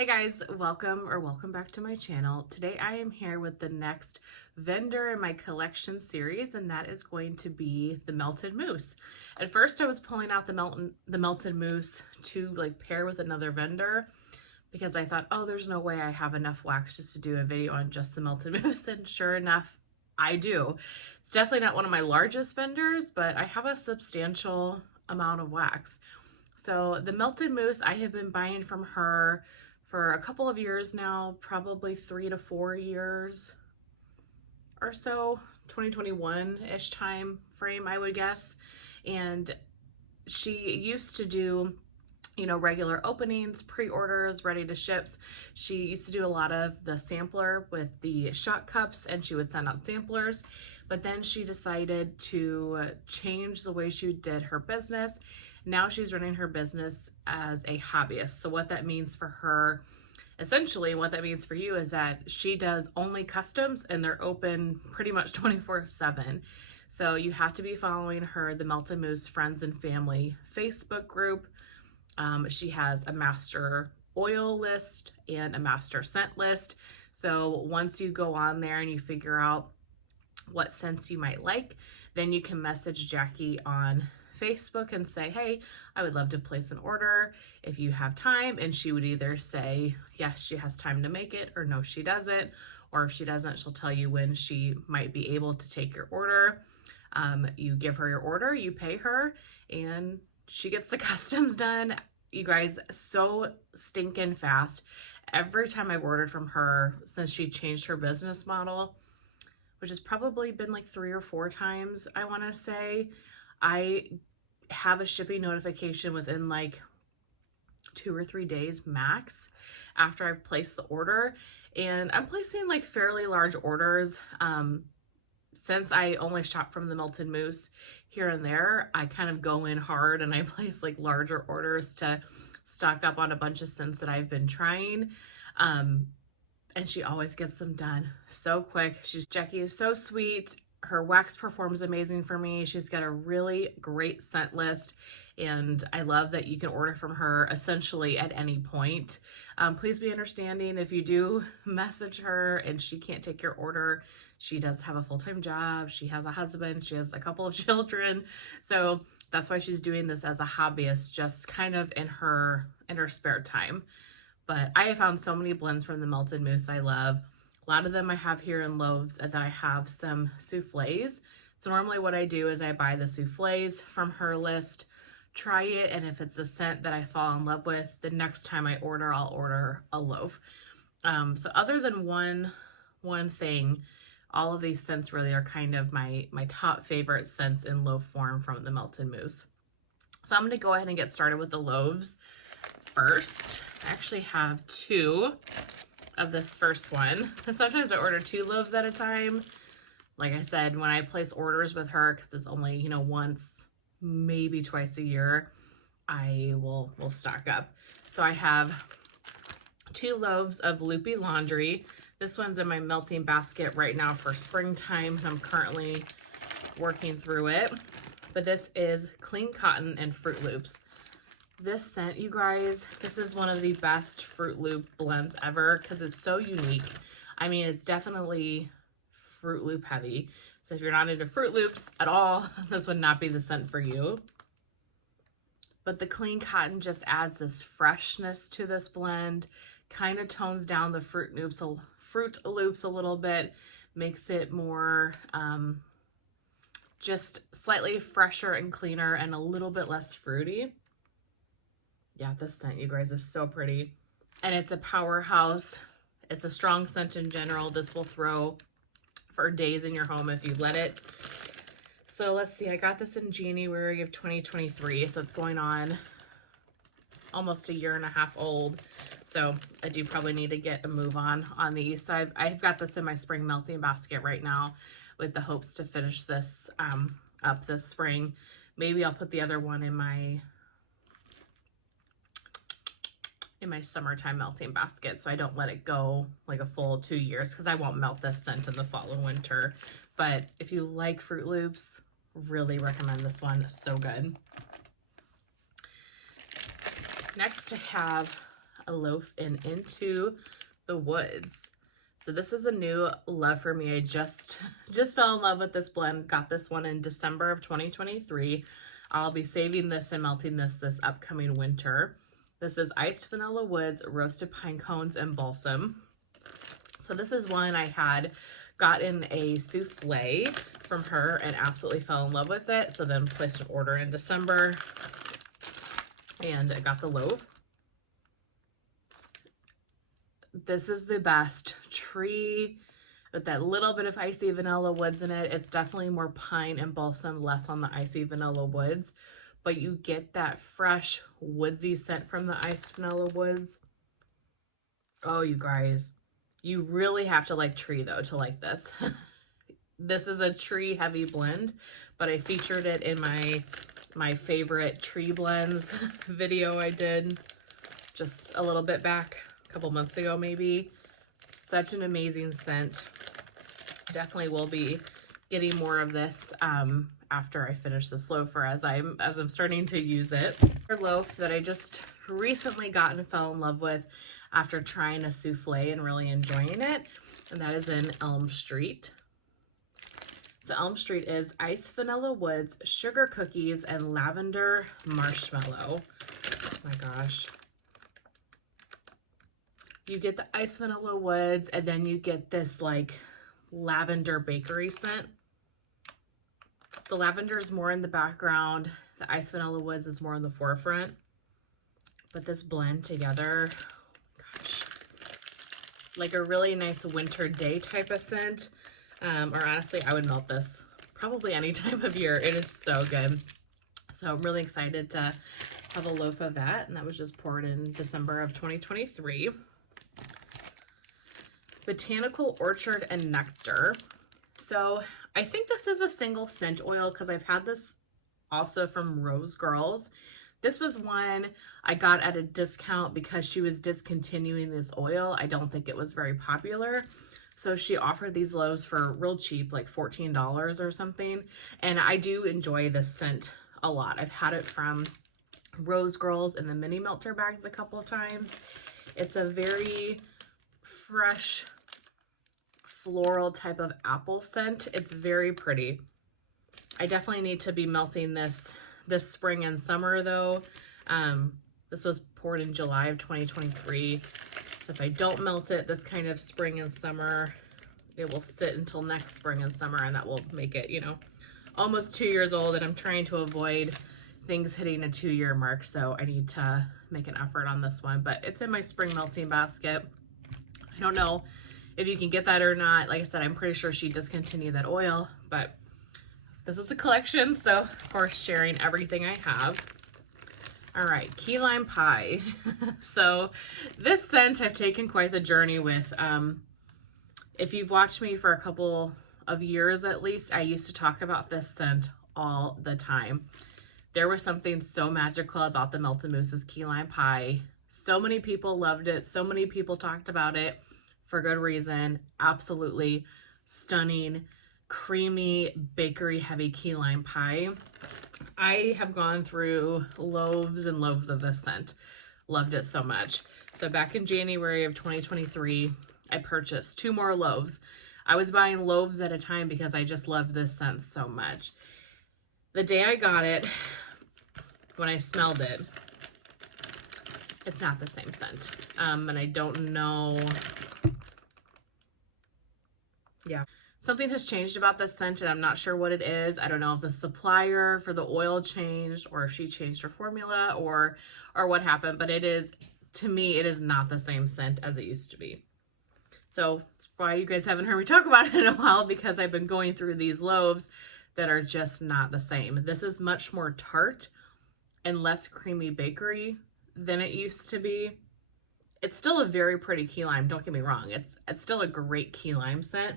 Hey guys, welcome back to my channel. Today I am here with the next vendor in my collection series, and that is going to be the melted mousse. At first I was pulling out the melted mousse to pair with another vendor because I thought, oh, there's no way I have enough wax just to do a video on just the melted mousse, and sure enough, I do. It's definitely not one of my largest vendors, but I have a substantial amount of wax. So the melted mousse I have been buying from her for a couple of years now, probably 3 to 4 years or so, 2021-ish time frame, I would guess. And she used to do, regular openings, pre-orders, ready to ships. She used to do a lot of the sampler with the shot cups, and she would send out samplers. But then she decided to change the way she did her business. Now she's running her business as a hobbyist. So what that means for her, essentially what that means for you, is that she does only customs, and they're open pretty much 24/7. So you have to be following her, the Melted Mousse Friends and Family Facebook group. She has a master oil list and a master scent list. So once you go on there and you figure out what scents you might like, then you can message Jackie on Facebook and say, hey, I would love to place an order if you have time. And she would either say, yes, she has time to make it, or no, she doesn't. Or if she doesn't, she'll tell you when she might be able to take your order. You give her your order, you pay her, and she gets the customs done. You guys, so stinking fast. Every time I've ordered from her since she changed her business model, which has probably been like 3 or 4 times, I want to say, I have a shipping notification within like 2 or 3 days max after I've placed the order. And I'm placing like fairly large orders. Since I only shop from the Melted Mousse here and there, I kind of go in hard and I place like larger orders to stock up on a bunch of scents that I've been trying. And she always gets them done so quick. Jackie is so sweet. Her wax performs amazing for me. She's got a really great scent list, and I love that you can order from her essentially at any point. Please be understanding if you do message her and she can't take your order. She does have a full-time job. She has a husband. She has a couple of children. So that's why she's doing this as a hobbyist, just kind of in her spare time. But I have found so many blends from the Melted Mousse I love. A lot of them I have here in loaves, and then I have some souffles. So normally what I do is I buy the souffles from her list, try it, and if it's a scent that I fall in love with, the next time I order, I'll order a loaf. So other than one thing, all of these scents really are kind of my top favorite scents in loaf form from the Melted Mousse. So I'm going to go ahead and get started with the loaves first. I actually have 2 of this first one. Sometimes I order 2 loaves at a time. Like I said, when I place orders with her, because it's only, once, maybe twice a year, I will stock up. So I have 2 loaves of Loopy Laundry. This one's in my melting basket right now for springtime, and I'm currently working through it. But this is Clean Cotton and Fruit Loops. This scent, you guys, this is one of the best Fruit Loop blends ever because it's so unique. I mean, it's definitely Fruit Loop heavy. So if you're not into Fruit Loops at all, this would not be the scent for you. But the Clean Cotton just adds this freshness to this blend, kind of tones down the Fruit Loops a little bit, makes it more just slightly fresher and cleaner and a little bit less fruity. Yeah, this scent, you guys, is so pretty. And it's a powerhouse. It's a strong scent in general. This will throw for days in your home if you let it. So let's see. I got this in January of 2023. So it's going on almost a year and a half old. So I do probably need to get a move on these. So I've got this in my spring melting basket right now with the hopes to finish this up this spring. Maybe I'll put the other one in my summertime melting basket, so I don't let it go like a full 2 years, because I won't melt this scent in the fall and winter. But if you like Fruit Loops, really recommend this one. So good. Next, I have a loaf in Into the Woods. So this is a new love for me. I just fell in love with this blend. Got this one in December of 2023. I'll be saving this and melting this upcoming winter. This is Iced Vanilla Woods, Roasted Pine Cones, and Balsam. So this is one I had gotten a souffle from her and absolutely fell in love with it. So then placed an order in December and I got the loaf. This is the best tree with that little bit of icy vanilla woods in it. It's definitely more pine and balsam, less on the icy vanilla woods, but you get that fresh woodsy scent from the iced vanilla woods. Oh, you guys, you really have to like tree though to like this. This is a tree heavy blend, but I featured it in my favorite tree blends video I did just a little bit back. Couple months ago maybe. Such an amazing scent. Definitely will be getting more of this after I finish this loaf, or as I'm starting to use it. A loaf that I just recently got and fell in love with after trying a souffle and really enjoying it, and that is in Elm Street. So Elm Street is Iced Vanilla Woods, Sugar Cookies, and Lavender Marshmallow. Oh my gosh. You get the Iced Vanilla Woods, and then you get this like lavender bakery scent. The lavender is more in the background. The Iced Vanilla Woods is more in the forefront. But this blend together, gosh, like a really nice winter day type of scent. Or honestly, I would melt this probably any time of year. It is so good. So I'm really excited to have a loaf of that. And that was just poured in December of 2023. Botanical Orchard and Nectar. So I think this is a single scent oil because I've had this also from Rose Girls. This was one I got at a discount because she was discontinuing this oil. I don't think it was very popular. So she offered these loaves for real cheap, like $14 or something. And I do enjoy this scent a lot. I've had it from Rose Girls in the mini melter bags a couple of times. It's a very fresh floral type of apple scent. It's very pretty. I definitely need to be melting this spring and summer though. This was poured in July of 2023. So if I don't melt it this kind of spring and summer, it will sit until next spring and summer, and that will make it, you know, almost 2 years old, and I'm trying to avoid things hitting a 2-year mark. So I need to make an effort on this one, but it's in my spring melting basket. I don't know if you can get that or not. Like I said, I'm pretty sure she discontinued that oil, but this is a collection, so of course sharing everything I have. All right, Key Lime Pie. So this scent I've taken quite the journey with. If you've watched me for a couple of years at least, I used to talk about this scent all the time. There was something so magical about the Melted Moose's Key Lime Pie. So many people loved it. So many people talked about it for good reason. Absolutely stunning, creamy, bakery heavy key lime pie. I have gone through loaves and loaves of this scent. Loved it so much. So back in January of 2023, I purchased 2 more loaves. I was buying loaves at a time because I just loved this scent so much. The day I got it, when I smelled it, it's not the same scent. And I don't know. Yeah. Something has changed about this scent, and I'm not sure what it is. I don't know if the supplier for the oil changed, or if she changed her formula, or what happened, but it is, to me, it is not the same scent as it used to be. So that's why you guys haven't heard me talk about it in a while, because I've been going through these loaves that are just not the same. This is much more tart and less creamy bakery than it used to be. It's still a very pretty key lime, don't get me wrong. It's still a great key lime scent.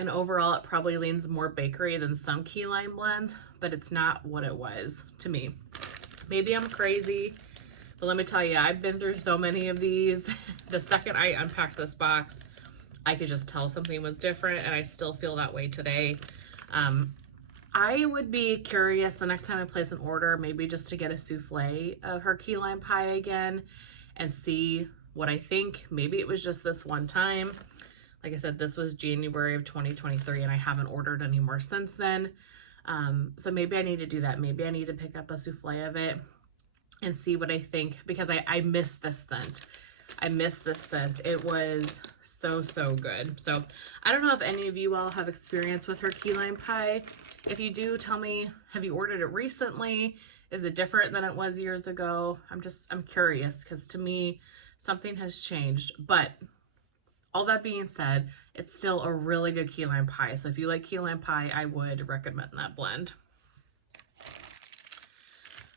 And overall, it probably leans more bakery than some key lime blends, but it's not what it was to me. Maybe I'm crazy, but let me tell you, I've been through so many of these. The second I unpacked this box, I could just tell something was different, and I still feel that way today. I would be curious the next time I place an order, maybe just to get a souffle of her key lime pie again, and see what I think. Maybe it was just this one time. Like I said, this was January of 2023 and I haven't ordered any more since then. So maybe I need to do that. Maybe I need to pick up a souffle of it and see what I think, because I miss this scent. I miss this scent. It was so, so good. So I don't know if any of you all have experience with her key lime pie. If you do, tell me, have you ordered it recently? Is it different than it was years ago? I'm curious, because to me, something has changed. But all that being said, it's still a really good key lime pie. So if you like key lime pie, I would recommend that blend.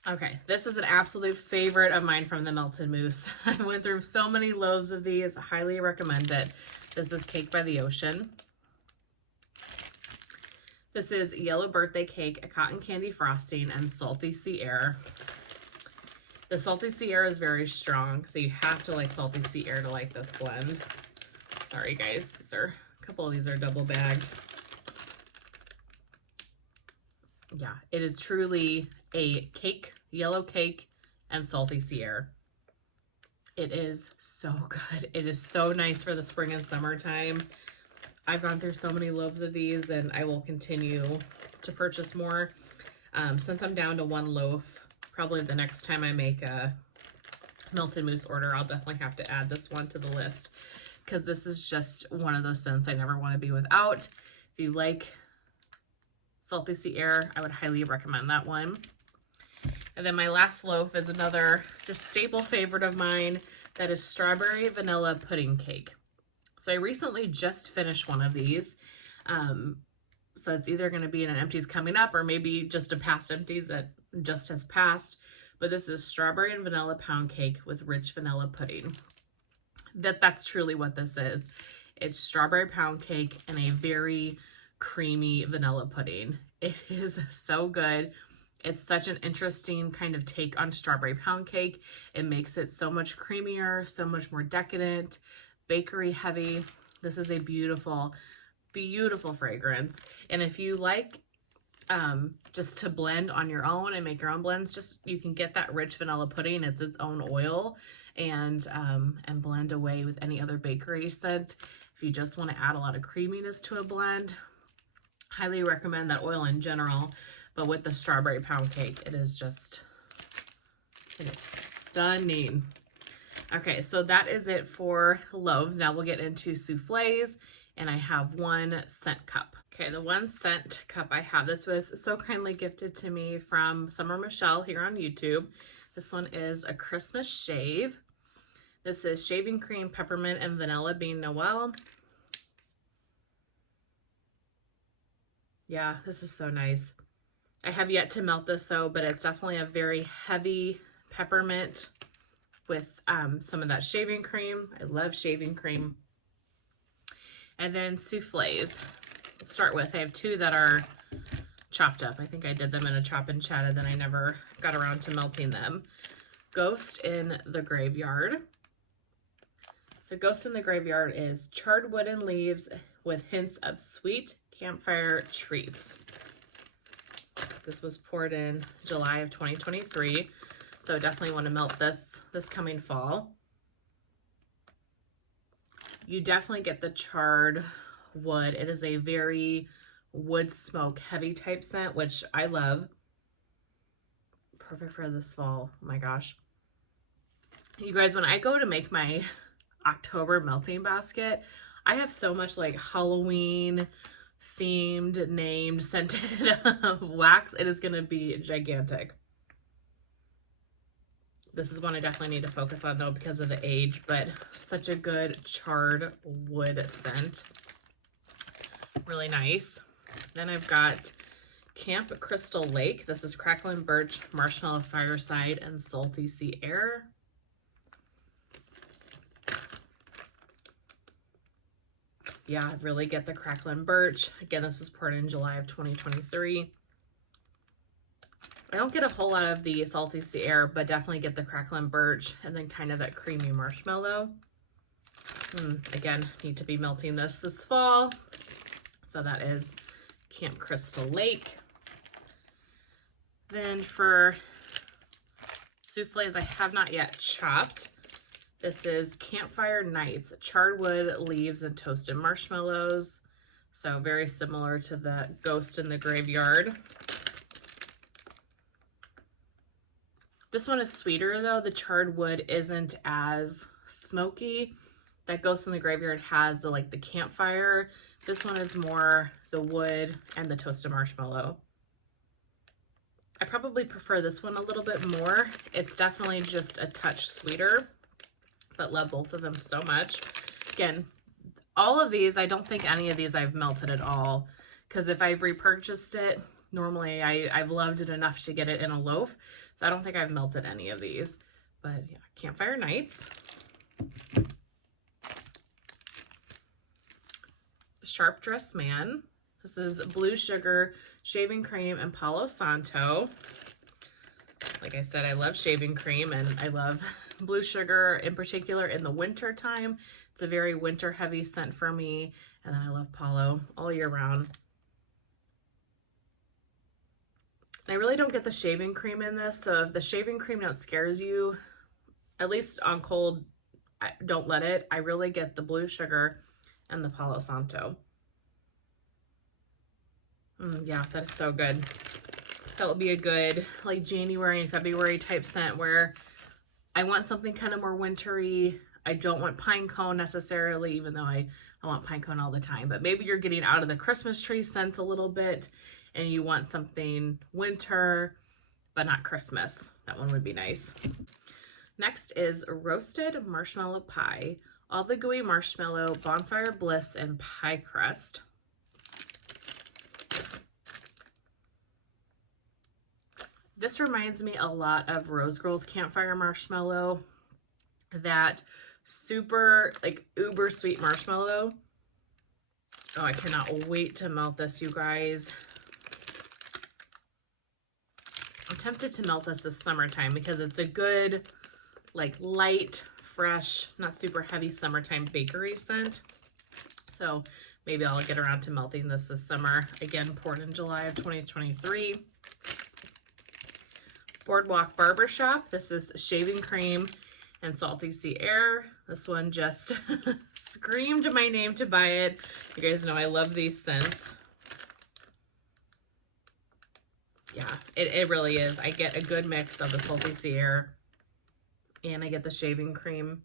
Okay, this is an absolute favorite of mine from the Melted Mousse. I went through so many loaves of these. I highly recommend it. This is Cake by the Ocean. This is Yellow Birthday Cake, a cotton candy frosting, and salty sea air. The salty sea air is very strong, so you have to like salty sea air to like this blend. Sorry guys, a couple of these are double bagged. Yeah, it is truly a cake, yellow cake, and salty sea air. It is so good. It is so nice for the spring and summertime. I've gone through so many loaves of these and I will continue to purchase more. Since I'm down to one loaf, probably the next time I make a Melted Mousse order, I'll definitely have to add this one to the list, because this is just one of those scents I never want to be without. If you like salty sea air, I would highly recommend that one. And then my last loaf is another just staple favorite of mine, that is strawberry vanilla pudding cake. So I recently just finished one of these. So it's either going to be in an empties coming up, or maybe just a past empties that just has passed. But this is strawberry and vanilla pound cake with rich vanilla pudding. That's truly what this is. It's strawberry pound cake and a very creamy vanilla pudding. It is so good. It's such an interesting kind of take on strawberry pound cake. It makes it so much creamier, so much more decadent, bakery heavy. This is a beautiful, beautiful fragrance. And if you like just to blend on your own and make your own blends, just you can get that rich vanilla pudding. It's its own oil, and blend away with any other bakery scent. If you just want to add a lot of creaminess to a blend, highly recommend that oil in general. But with the strawberry pound cake, it is stunning. Okay, so that is it for loaves. Now we'll get into souffles, and I have one scent cup. Okay, the one scent cup I have, this was so kindly gifted to me from Summer Michelle here on YouTube. This one is a Christmas shave. This is shaving cream, peppermint, and vanilla bean Noel. Yeah, this is so nice. I have yet to melt this though, but it's definitely a very heavy peppermint with some of that shaving cream. I love shaving cream. And then souffles. We'll start with, I have two that are chopped up. I think I did them in a chop and chat, and then I never got around to melting them. Ghost in the Graveyard. So Ghost in the Graveyard is charred wood and leaves with hints of sweet campfire treats. This was poured in July of 2023. So definitely want to melt this coming fall. You definitely get the charred wood. It is a very wood smoke heavy type scent, which I love. Perfect for this fall. Oh my gosh. You guys, when I go to make my October melting basket, I have so much like Halloween themed, named, scented wax. It is going to be gigantic. This is one I definitely need to focus on though because of the age, but such a good charred wood scent. Really nice. Then I've got Camp Crystal Lake. This is Crackling Birch, Marshmallow Fireside, and Salty Sea Air. Yeah, really get the Crackling Birch. Again, this was poured in July of 2023. I don't get a whole lot of the Salty Sea Air, but definitely get the Crackling Birch and then kind of that creamy marshmallow. Again, need to be melting this fall. So that is Camp Crystal Lake. Then for souffles, I have not yet chopped. This is Campfire Nights, charred wood, leaves, and toasted marshmallows. So very similar to the Ghost in the Graveyard. This one is sweeter though. The charred wood isn't as smoky. That Ghost in the Graveyard has the the campfire. This one is more the wood and the toasted marshmallow. I probably prefer this one a little bit more. It's definitely just a touch sweeter, but love both of them so much. Again, all of these, I don't think any of these I've melted at all, because if I've repurchased it, normally I've loved it enough to get it in a loaf, so I don't think I've melted any of these. But yeah, Campfire Nights. Sharp Dressed Man. This is blue sugar, shaving cream, and Palo Santo. Like I said, I love shaving cream and I love blue sugar in particular in the winter time. It's a very winter heavy scent for me. And then I love Palo all year round. I really don't get the shaving cream in this. So if the shaving cream note scares you, at least on cold, don't let it. I really get the blue sugar and the Palo Santo. Yeah, that's so good. That will be a good January and February type scent where I want something kind of more wintry. I don't want pine cone necessarily, even though I want pine cone all the time. But maybe you're getting out of the Christmas tree scents a little bit and you want something winter, but not Christmas. That one would be nice. Next is Roasted Marshmallow Pie. All the gooey marshmallow, bonfire bliss, and pie crust. This reminds me a lot of Rose Girl's Campfire Marshmallow. That super, uber sweet marshmallow. Oh, I cannot wait to melt this, you guys. I'm tempted to melt this summertime because it's a good, light, fresh, not super heavy summertime bakery scent. So maybe I'll get around to melting this summer. Again, poured in July of 2023. Boardwalk Barbershop. This is shaving cream and salty sea air. This one just screamed my name to buy it. You guys know I love these scents. Yeah, it really is. I get a good mix of the salty sea air and I get the shaving cream.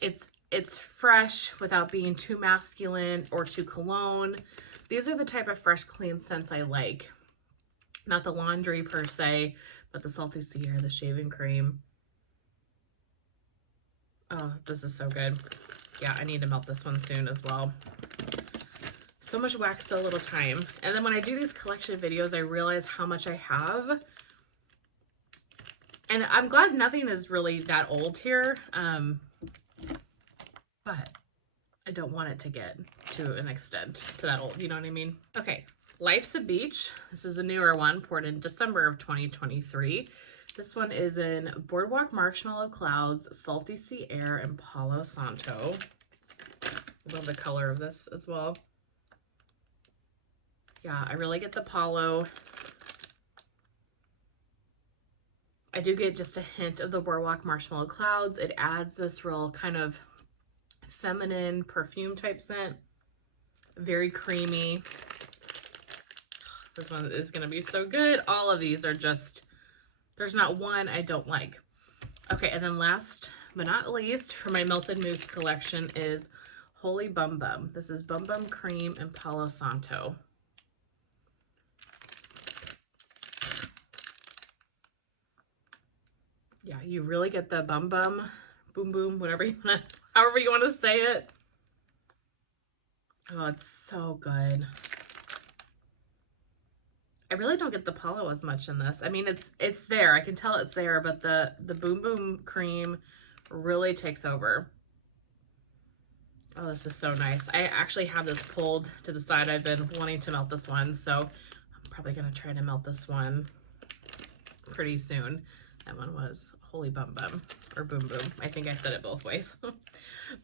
It's fresh without being too masculine or too cologne. These are the type of fresh, clean scents I like. Not the laundry per se, but the salty sea air, the shaving cream. Oh, this is so good. Yeah, I need to melt this one soon as well. So much wax, so little time. And then when I do these collection videos, I realize how much I have. And I'm glad nothing is really that old here. But I don't want it to get to an extent to that old, you know what I mean? Okay. Life's a Beach. This is a newer one, poured in December of 2023. This one is in Boardwalk Marshmallow Clouds, Salty Sea Air, and Palo Santo. I love the color of this as well. Yeah, I really get the Palo. I do get just a hint of the Boardwalk Marshmallow Clouds. It adds this real kind of feminine perfume type scent. Very creamy. This one is going to be so good. All of these are just, there's not one I don't like. Okay, and then last but not least for my melted mousse collection is Holy Bum Bum. This is Bum Bum Cream and Palo Santo. Yeah, you really get the bum bum, boom boom, whatever you want to, however you want to say it. Oh, it's so good. I really don't get the Palo as much in this. I mean, it's there. I can tell it's there, but the Boom Boom cream really takes over. Oh, this is so nice. I actually have this pulled to the side. I've been wanting to melt this one, so I'm probably going to try to melt this one pretty soon. That one was Holy Bum Bum, or Boom Boom. I think I said it both ways.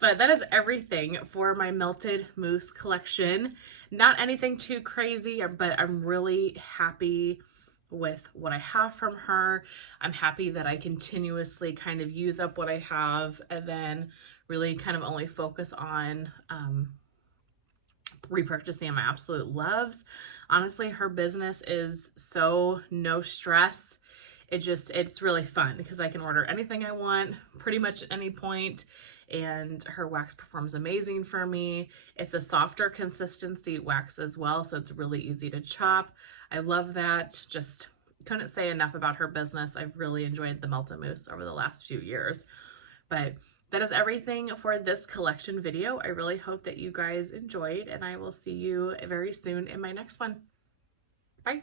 But that is everything for my melted mousse collection. Not anything too crazy, but I'm really happy with what I have from her. I'm happy that I continuously kind of use up what I have and then really kind of only focus on repurchasing my absolute loves. Honestly, her business is so no stress. It's really fun because I can order anything I want pretty much at any point, and her wax performs amazing for me. It's a softer consistency wax as well, so it's really easy to chop. I love that. Just couldn't say enough about her business. I've really enjoyed the Melted Mousse over the last few years. But that is everything for this collection video. I really hope that you guys enjoyed, and I will see you very soon in my next one. Bye.